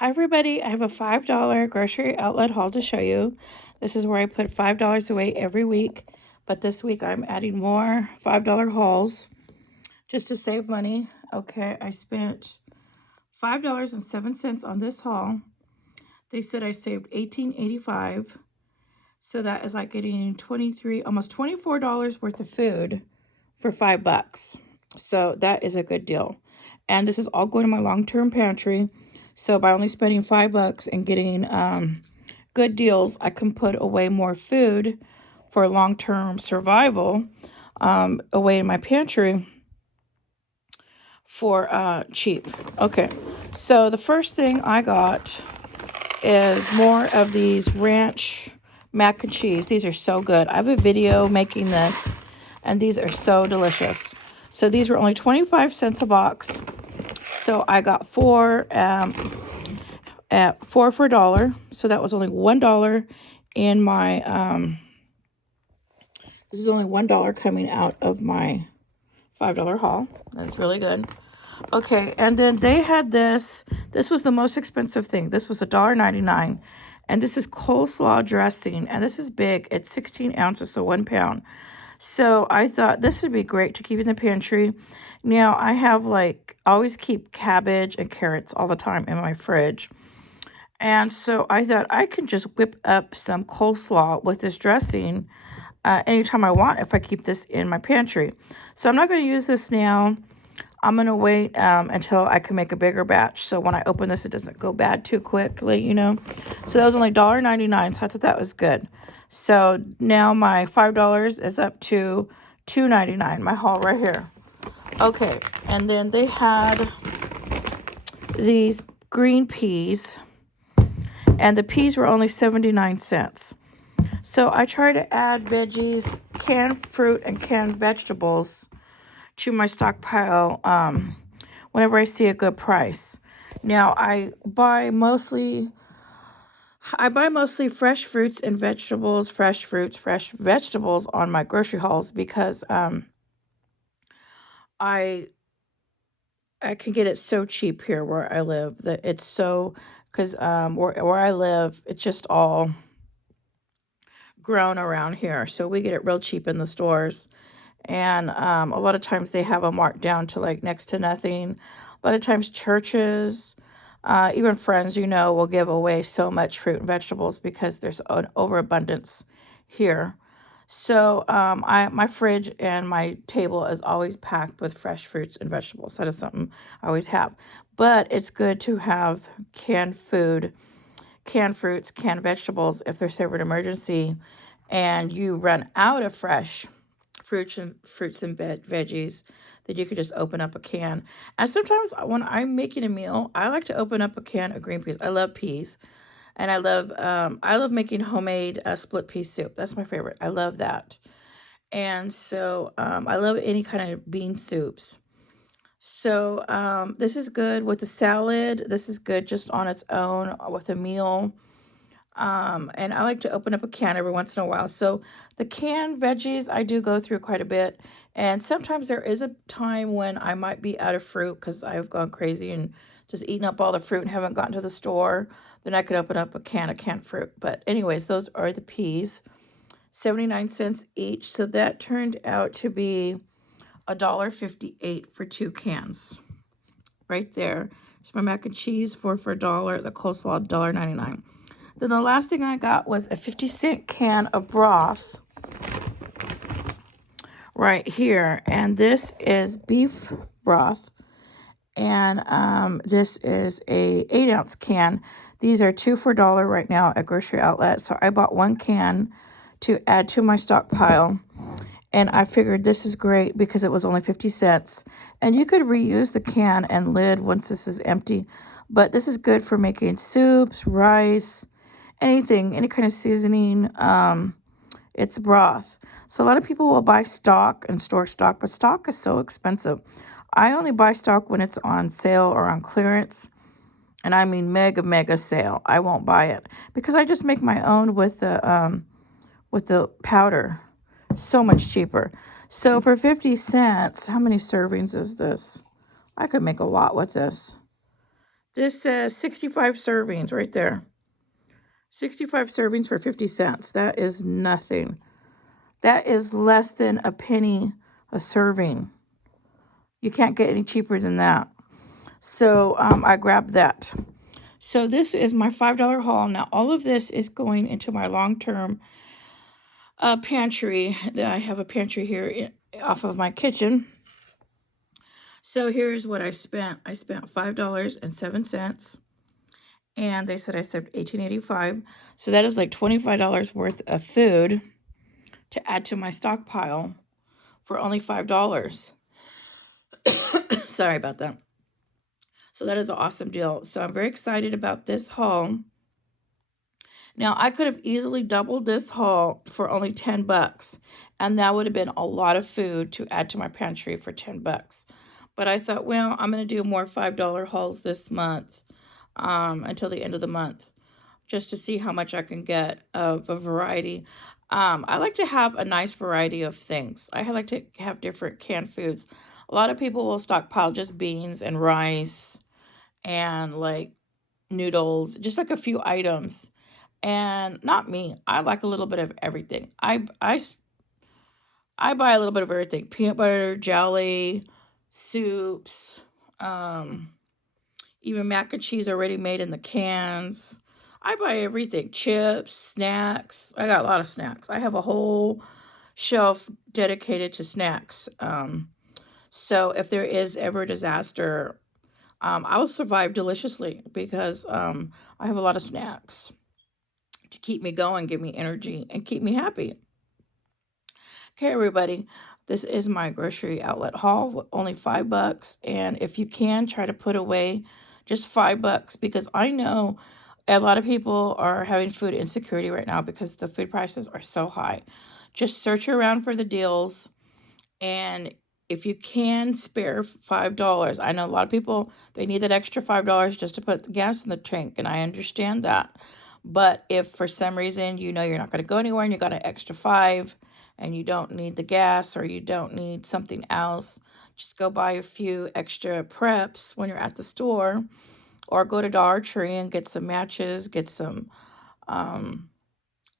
Hi everybody, I have a $5 grocery outlet haul to show you. This is where I put $5 away every week, but this week I'm adding more $5 hauls just to save money. Okay, I spent $5.07 on this haul. They said I saved $18.85, so that is like getting almost $24 worth of food for $5. So that is a good deal. And this is all going to my long-term pantry. So by only spending $5 and getting good deals, I can put away more food for long-term survival away in my pantry for cheap. Okay, so the first thing I got is more of these ranch mac and cheese. These are so good. I have a video making this, and these are so delicious. So these were only 25 cents a box. So I got four for $1. So that was only $1 in my this is only $1 coming out of my $5 haul. That's really good. Okay, and then they had this. This was the most expensive thing. This was $1.99. And this is coleslaw dressing. And this is big. It's 16 ounces, so 1 pound. So I thought this would be great to keep in the pantry. Now, I have always keep cabbage and carrots all the time in my fridge. And so I thought I can just whip up some coleslaw with this dressing anytime I want if I keep this in my pantry. So I'm not going to use this now. I'm going to wait until I can make a bigger batch. So when I open this, it doesn't go bad too quickly, So that was only $1.99. So I thought that was good. So now my $5 is up to $2.99. My haul right here. Okay. And then they had these green peas. And the peas were only 79 cents. So I try to add veggies, canned fruit, and canned vegetables to my stockpile whenever I see a good price. Now I buy mostly fresh fruits and vegetables, fresh vegetables on my grocery hauls because I can get it so cheap here where I live that it's so because where I live it's just all grown around here, so we get it real cheap in the stores. And a lot of times they have them marked down to next to nothing. A lot of times churches, even friends, will give away so much fruit and vegetables because there's an overabundance here. So my fridge and my table is always packed with fresh fruits and vegetables. That is something I always have. But it's good to have canned food, canned fruits, canned vegetables if there's ever an emergency and you run out of fresh fruits and veggies, that you could just open up a can. And sometimes when I'm making a meal, I like to open up a can of green peas. I love peas, and I love making homemade split pea soup. That's my favorite. I love that. And so I love any kind of bean soups. So this is good with the salad. This is good just on its own with a meal. And I like to open up a can every once in a while. So the canned veggies, I do go through quite a bit. And sometimes there is a time when I might be out of fruit because I've gone crazy and just eaten up all the fruit and haven't gotten to the store. Then I could open up a can of canned fruit. But anyways, those are the peas, 79 cents each. So that turned out to be $1.58 for 2 cans. Right there. There's my mac and cheese for $1. The coleslaw, $1.99. Then the last thing I got was a 50-cent can of broth right here. And this is beef broth. And this is a 8-ounce can. These are 2 for $1 right now at grocery outlet. So I bought 1 can to add to my stockpile. And I figured this is great because it was only 50 cents. And you could reuse the can and lid once this is empty. But this is good for making soups, rice, anything, any kind of seasoning. It's broth. So a lot of people will buy stock and store stock, but stock is so expensive. I only buy stock when it's on sale or on clearance. And I mean mega sale. I won't buy it because I just make my own with the powder. So much cheaper. So for 50 cents, how many servings is this? I could make a lot with this. This says 65 servings right there. 65 servings for 50 cents. That is nothing. That is less than a penny a serving. You can't get any cheaper than that. So I grabbed that. So this is my $5 haul. Now all of this is going into my long-term pantry. I have a pantry here off of my kitchen. So here's what I spent. I spent $5.07. And they said I saved $18.85. So that is like $25 worth of food to add to my stockpile for only $5. Sorry about that. So that is an awesome deal. So I'm very excited about this haul. Now I could have easily doubled this haul for only 10 bucks. And that would have been a lot of food to add to my pantry for 10 bucks. But I thought, well, I'm going to do more $5 hauls this month until the end of the month, just to see how much I can get of a variety. I like to have a nice variety of things. I like to have different canned foods. A lot of people will stockpile just beans and rice and like noodles, just like a few items. And not me. I like a little bit of everything. I buy a little bit of everything. Peanut butter, jelly, soups, even mac and cheese already made in the cans. I buy everything. Chips, snacks. I got a lot of snacks. I have a whole shelf dedicated to snacks. So if there is ever a disaster, I will survive deliciously because I have a lot of snacks to keep me going, give me energy, and keep me happy. Okay, everybody, this is my grocery outlet haul with only $5. And if you can, try to put away just $5 because I know a lot of people are having food insecurity right now because the food prices are so high. Just search around for the deals, and if you can spare $5, I know a lot of people, they need that extra $5 just to put the gas in the tank, and I understand that. But if for some reason you know you're not going to go anywhere and you got an extra five and you don't need the gas or you don't need something else, just go buy a few extra preps when you're at the store, or go to Dollar Tree and get some matches, get some um,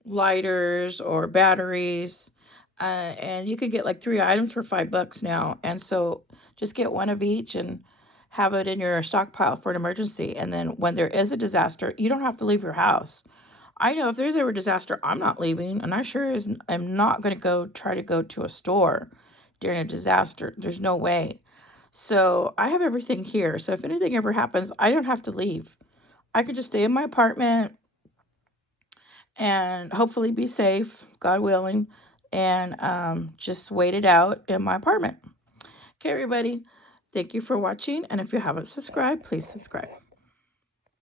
lighters or batteries. And you could get like 3 items for $5 now. And so just get one of each and have it in your stockpile for an emergency. And then when there is a disaster, you don't have to leave your house. I know if there's ever a disaster, I'm not leaving, and I sure am not going to try to go to a store during a disaster. There's no way. So I have everything here. So if anything ever happens, I don't have to leave. I could just stay in my apartment and hopefully be safe, God willing, and just wait it out in my apartment. Okay, everybody, thank you for watching. And if you haven't subscribed, please subscribe.